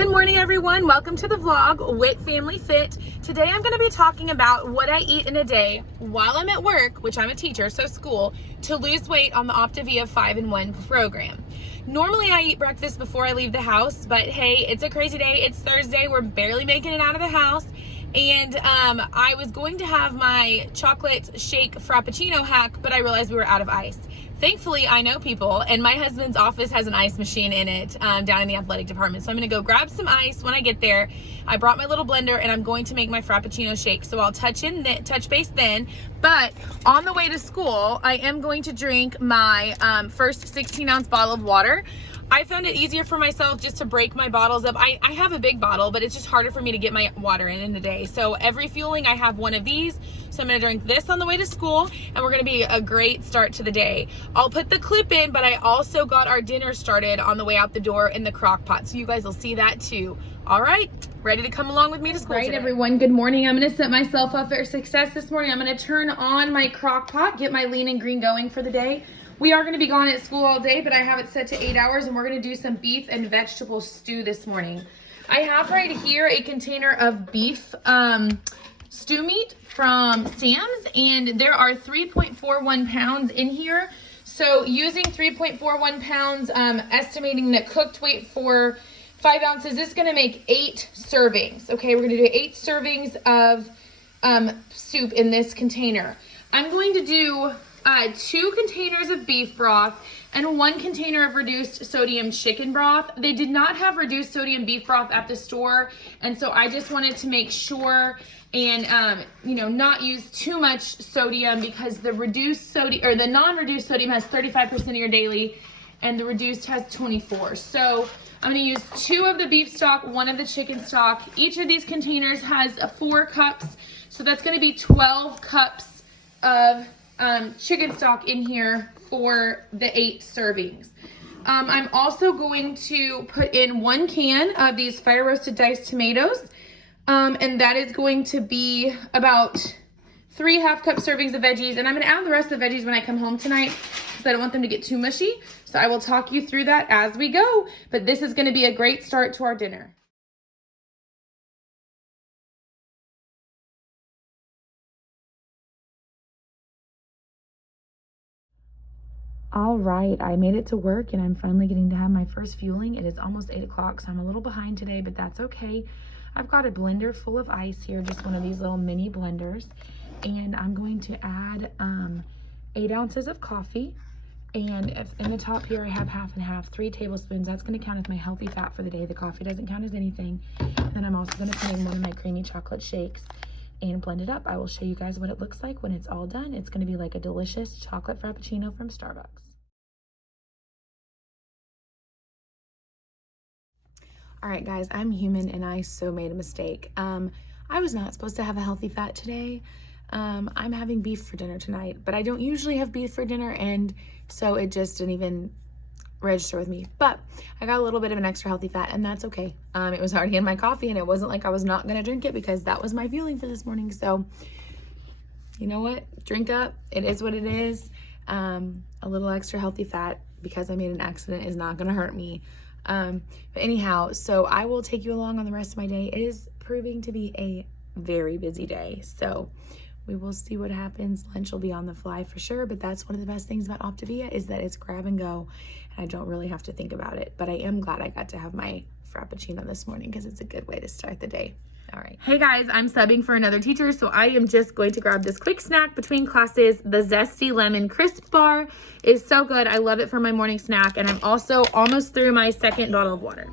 Good morning, everyone. Welcome to the vlog, Wit Family Fit. Today I'm going to be talking about what I eat in a day while I'm at work, which I'm a teacher, so school, to lose weight on the Optavia 5-in-1 program. Normally I eat breakfast before I leave the house, but hey, it's a crazy day. It's Thursday. We're barely making it out of the house. And I was going to have my chocolate shake frappuccino hack, but I realized we were out of ice. Thankfully, I know people, and my husband's office has an ice machine in it down in the athletic department. So I'm gonna go grab some ice when I get there. I brought my little blender and I'm going to make my frappuccino shake. So I'll touch base then. But on the way to school, I am going to drink my first 16-ounce bottle of water. I found it easier for myself just to break my bottles up. I have a big bottle, but it's just harder for me to get my water in the day. So every fueling, I have one of these. So I'm gonna drink this on the way to school, and we're gonna be a great start to the day. I'll put the clip in, but I also got our dinner started on the way out the door in the crock pot. So you guys will see that too. All right, ready to come along with me to school today? Everyone, good morning. I'm gonna set myself up for success this morning. I'm gonna turn on my crock pot, get my lean and green going for the day. We are going to be gone at school all day, but I have it set to 8 hours, and we're going to do some beef and vegetable stew this morning. I have right here a container of beef stew meat from Sam's, and there are 3.41 pounds in here. So using 3.41 pounds, estimating the cooked weight for 5 ounces, this is going to make 8 servings. Okay, we're going to do 8 servings of soup in this container. I'm going to do 2 containers of beef broth and 1 container of reduced sodium chicken broth. They did not have reduced sodium beef broth at the store, and so I just wanted to make sure and not use too much sodium, because the reduced sodium or the non-reduced sodium has 35% of your daily, and the reduced has 24. So I'm going to use 2 of the beef stock, 1 of the chicken stock. Each of these containers has 4 cups, so that's going to be 12 cups of chicken stock in here for the 8 servings. I'm also going to put in 1 can of these fire roasted diced tomatoes, and that is going to be about 3 half-cup servings of veggies, and I'm going to add the rest of the veggies when I come home tonight because I don't want them to get too mushy. So I will talk you through that as we go, but this is going to be a great start to our dinner. All right, I made it to work and I'm finally getting to have my first fueling. It is almost 8 o'clock, so I'm a little behind today, but that's okay. I've got a blender full of ice here, just one of these little mini blenders, and I'm going to add 8 ounces of coffee. And if in the top here I have half and half, 3 tablespoons. That's going to count as my healthy fat for the day. The coffee doesn't count as anything. And then I'm also going to put in one of my creamy chocolate shakes and blend it up. I will show you guys what it looks like when it's all done. It's going to be like a delicious chocolate frappuccino from Starbucks. All right, guys, I'm human and I so made a mistake. I was not supposed to have a healthy fat today. I'm having beef for dinner tonight, but I don't usually have beef for dinner, and so it just didn't even register with me. But I got a little bit of an extra healthy fat, and that's okay. It was already in my coffee, and it wasn't like I was not gonna drink it because that was my fueling for this morning. So you know what? Drink up. It is what it is. A little extra healthy fat because I made an accident is not gonna hurt me. But anyhow, so I will take you along on the rest of my day. It is proving to be a very busy day, so we will see what happens. Lunch will be on the fly for sure, but that's one of the best things about Optavia is that it's grab and go, and I don't really have to think about it. But I am glad I got to have my frappuccino this morning because it's a good way to start the day. All right. Hey guys, I'm subbing for another teacher, so I am just going to grab this quick snack between classes. The Zesty Lemon Crisp Bar is so good. I love it for my morning snack, and I'm also almost through my 2nd bottle of water.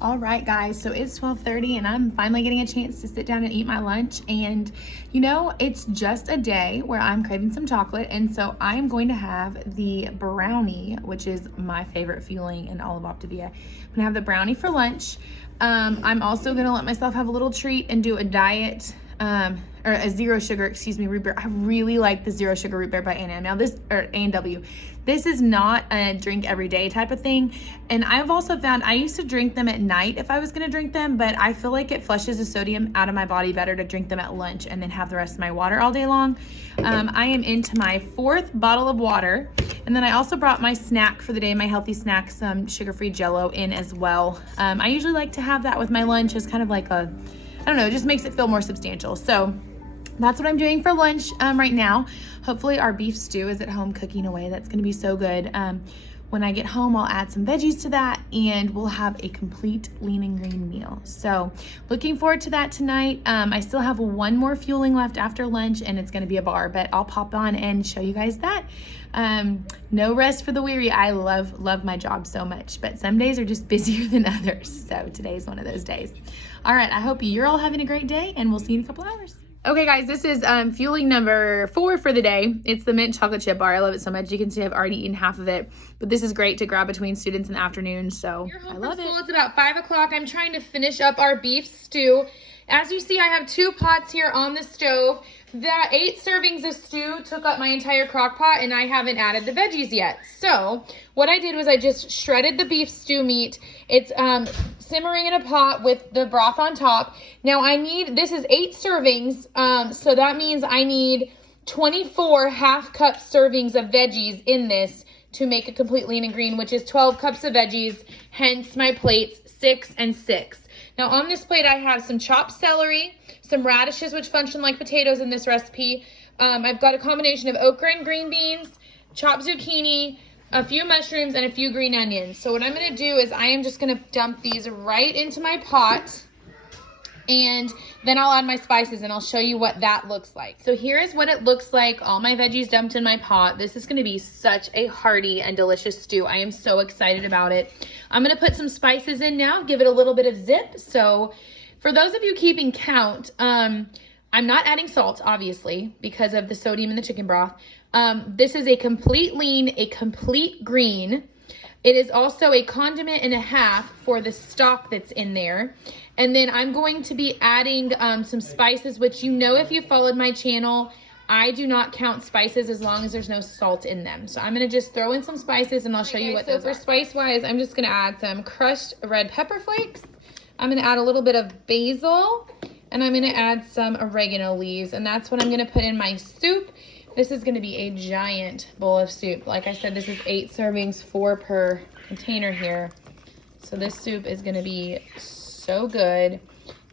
All right, guys, so it's 12:30 and I'm finally getting a chance to sit down and eat my lunch. And you know, it's just a day where I'm craving some chocolate, and so I'm going to have the brownie, which is my favorite fueling in all of Optavia. I'm gonna have the brownie for lunch. I'm also gonna let myself have a little treat and do a diet, or a zero sugar, root beer. I really like the zero sugar root beer by A&M. Now this, or A&W. This is not a drink every day type of thing. And I've also found, I used to drink them at night if I was gonna drink them, but I feel like it flushes the sodium out of my body better to drink them at lunch and then have the rest of my water all day long. I am into my 4th bottle of water, And then I also brought my snack for the day, my healthy snack, some sugar-free Jell-O in as well. I usually like to have that with my lunch as kind of like a, I don't know, it just makes it feel more substantial. So that's what I'm doing for lunch right now. Hopefully our beef stew is at home cooking away. That's gonna be so good. When I get home, I'll add some veggies to that and we'll have a complete lean and green meal. So looking forward to that tonight. I still have one more fueling left after lunch and it's gonna be a bar, but I'll pop on and show you guys that. No rest for the weary. I love my job so much, but some days are just busier than others. So today's one of those days. All right, I hope you're all having a great day and we'll see you in a couple hours. Okay guys, this is fueling number 4 for the day. It's the mint chocolate chip bar. I love it so much. You can see I've already eaten half of it, but this is great to grab between students in the afternoon, so I love it. It's about 5 o'clock. I'm trying to finish up our beef stew. As you see, I have 2 pots here on the stove. The 8 servings of stew took up my entire crock pot and I haven't added the veggies yet. So what I did was I just shredded the beef stew meat. It's simmering in a pot with the broth on top. Now this is 8 servings, so that means I need 24 half-cup servings of veggies in this to make a complete lean and green, which is 12 cups of veggies, hence my plates 6 and 6. Now on this plate I have some chopped celery, some radishes which function like potatoes in this recipe. I've got a combination of okra and green beans, chopped zucchini, a few mushrooms, and a few green onions. So what I'm gonna do is I am just gonna dump these right into my pot and then I'll add my spices and I'll show you what that looks like. So here is what it looks like, all my veggies dumped in my pot. This is gonna be such a hearty and delicious stew. I am so excited about it. I'm gonna put some spices in now, give it a little bit of zip. So for those of you keeping count, I'm not adding salt, obviously, because of the sodium in the chicken broth. This is a complete lean, a complete green. It is also a condiment and a half for the stock that's in there. And then I'm going to be adding some spices, which you know if you followed my channel, I do not count spices as long as there's no salt in them. So I'm gonna just throw in some spices and I'll show you what those are. So for spice-wise, I'm just gonna add some crushed red pepper flakes. I'm gonna add a little bit of basil and I'm gonna add some oregano leaves, and that's what I'm gonna put in my soup. This is gonna be a giant bowl of soup. Like I said, this is 8 servings, 4 per container here. So this soup is gonna be so good.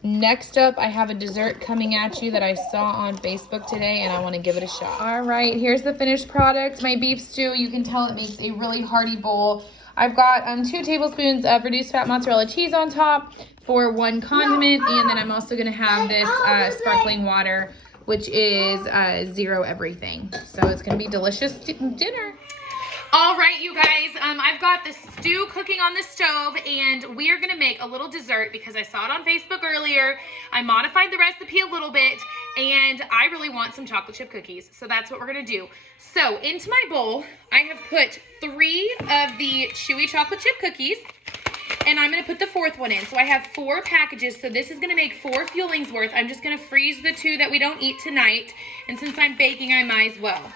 Next up, I have a dessert coming at you that I saw on Facebook today and I wanna give it a shot. All right, here's the finished product, my beef stew. You can tell it makes a really hearty bowl. I've got 2 tablespoons of reduced fat mozzarella cheese on top for 1 condiment, and then I'm also gonna have this sparkling water, which is 0 everything. So it's gonna be delicious dinner. All right, you guys, I've got the stew cooking on the stove and we are gonna make a little dessert because I saw it on Facebook earlier. I modified the recipe a little bit and I really want some chocolate chip cookies. So that's what we're gonna do. So into my bowl, I have put 3 of the chewy chocolate chip cookies and I'm gonna put the 4th one in. So I have 4 packages, so this is gonna make 4 fuelings worth. I'm just gonna freeze the 2 that we don't eat tonight, and since I'm baking, I might as well.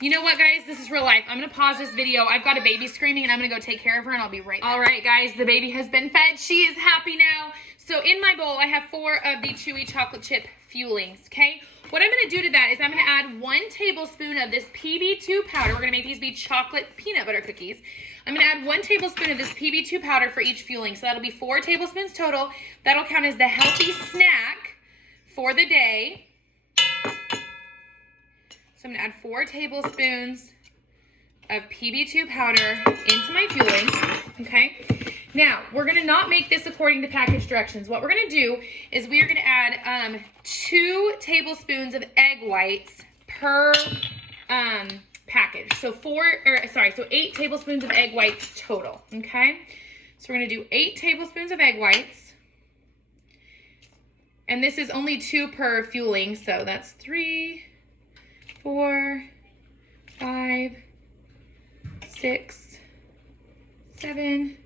You know what, guys? This is real life. I'm gonna pause this video. I've got a baby screaming and I'm gonna go take care of her and I'll be right back. All right, guys, the baby has been fed. She is happy now. So in my bowl, I have 4 of the chewy chocolate chip fuelings, okay? What I'm gonna do to that is I'm gonna add 1 tablespoon of this PB2 powder. We're gonna make these be chocolate peanut butter cookies. I'm gonna add 1 tablespoon of this PB2 powder for each fueling. So that'll be 4 tablespoons total. That'll count as the healthy snack for the day. So I'm gonna add 4 tablespoons of PB2 powder into my fueling, okay? Now, we're gonna not make this according to package directions. What we're gonna do is we are gonna add 2 tablespoons of egg whites per package. So 8 tablespoons of egg whites total, okay? So we're gonna do 8 tablespoons of egg whites. And this is only 2 per fueling, so that's 3, 4, 5, 6, 7,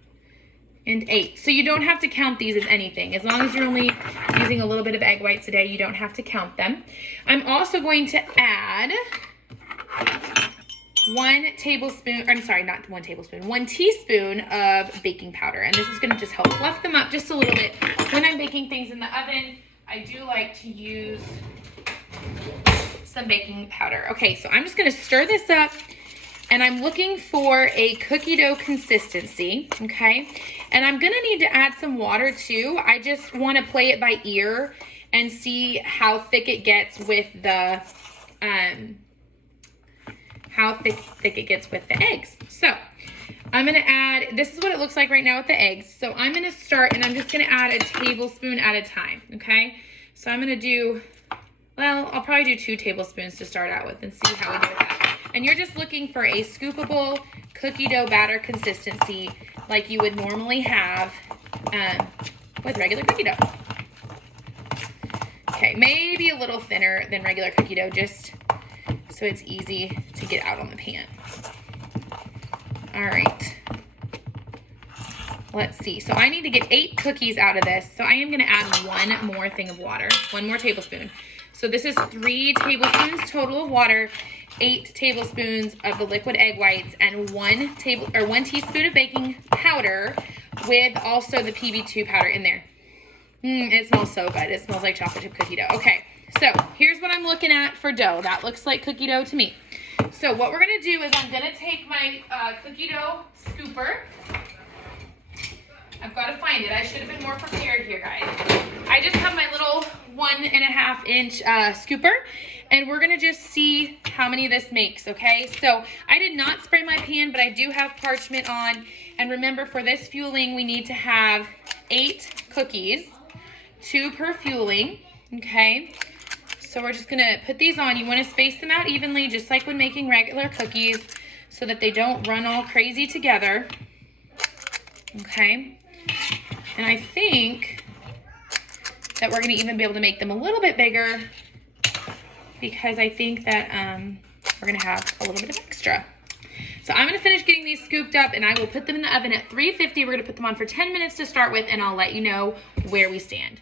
and 8. So you don't have to count these as anything. As long as you're only using a little bit of egg whites a day, you don't have to count them. I'm also going to add 1 teaspoon of baking powder. And this is gonna just help fluff them up just a little bit. When I'm baking things in the oven, I do like to use some baking powder. Okay, so I'm just gonna stir this up and I'm looking for a cookie dough consistency, okay? And I'm gonna need to add some water too. I just wanna play it by ear and see how thick it gets with the, eggs. So I'm gonna add, this is what it looks like right now with the eggs. So I'm gonna start, and I'm just gonna add a tablespoon at a time, okay? So I'm gonna do, well, I'll probably do 2 tablespoons to start out with and see how we do with that. And you're just looking for a scoopable cookie dough batter consistency like you would normally have with regular cookie dough. Okay, maybe a little thinner than regular cookie dough, just so it's easy to get out on the pan. All right. Let's see. So I need to get 8 cookies out of this. So I am going to add 1 more thing of water, 1 more tablespoon. So this is 3 tablespoons total of water, 8 tablespoons of the liquid egg whites, and 1 teaspoon of baking powder with also the PB2 powder in there. It smells so good. It smells like chocolate chip cookie dough. Okay, so here's what I'm looking at for dough. That looks like cookie dough to me. So what we're gonna do is I'm gonna take my cookie dough scooper. I've got to find it. I should have been more prepared here, guys. I just have my little 1.5 inch scooper, and we're gonna just see how many this makes, okay? So I did not spray my pan, but I do have parchment on. And remember, for this fueling, we need to have 8 cookies, 2 per fueling, okay? So we're just gonna put these on. You wanna space them out evenly, just like when making regular cookies, so that they don't run all crazy together, okay? And I think that we're gonna even be able to make them a little bit bigger, because I think that we're gonna have a little bit of extra. So I'm gonna finish getting these scooped up, and I will put them in the oven at 350. We're gonna put them on for 10 minutes to start with, and I'll let you know where we stand.